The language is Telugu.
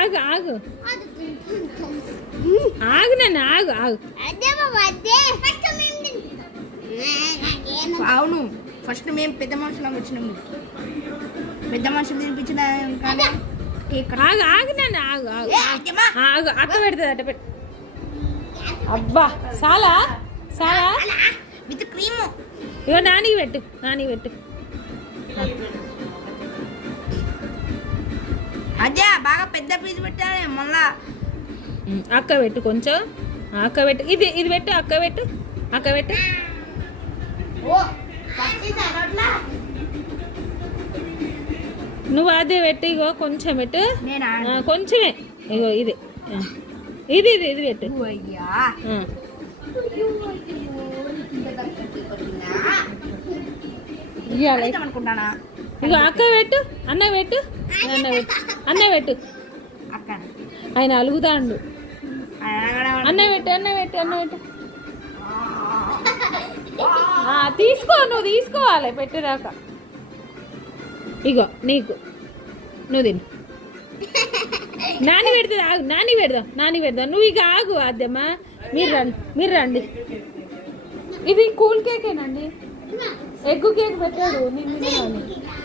ఆగు ఆగు ఆగు నన్ను ఆగు ఆగు. అవును, ఫస్ట్ మేము పెద్ద మనుషులకు వచ్చినాము. పెద్ద మనుషులు తినిపించిన ఆగు ఆగు నన్ను ఆగు ఆగు ఆగు. అక్క పెడుతుంది అట్ట పెట్టు. అబ్బా చాలా చాలా విత్ క్రీము. ఇగో నానికి పెట్టు, నానికి పెట్టు. అదే బాగా పెద్ద పీస్ పెట్టాలి మళ్ళా. అక్క పెట్టు కొంచెం, అక్క పెట్టు. ఇది ఇది పెట్టు, అక్క పెట్టు, అక్క పెట్టు. నువ్వు అదే పెట్టు. ఇగో కొంచెం పెట్టు, కొంచెమే. ఇగో ఇది ఇది ఇది ఇది పెట్టు. అనుకుంటానా? ఇగో అక్క పెట్టు, అన్న పెట్టు, అన్న పెట్టు, అన్న పెట్టు. ఆయన అలుగుతాండు. అన్న పెట్టు, అన్న పెట్టు, అన్న పెట్టు. తీసుకో, నువ్వు తీసుకోవాలి పెట్టిరాక. ఇగో నీకు, నువ్వు తిను. నాని పెడుతుంది, ఆగు. నాని పెడదాం, నాని పెడదాం. నువ్వు ఇక ఆగు. అద్దమ్మా మీరు రండి, మీరు రండి. ఇది కూల్ కేకేనండి, ఎగ్ కేక్ పెట్టాడు. నేను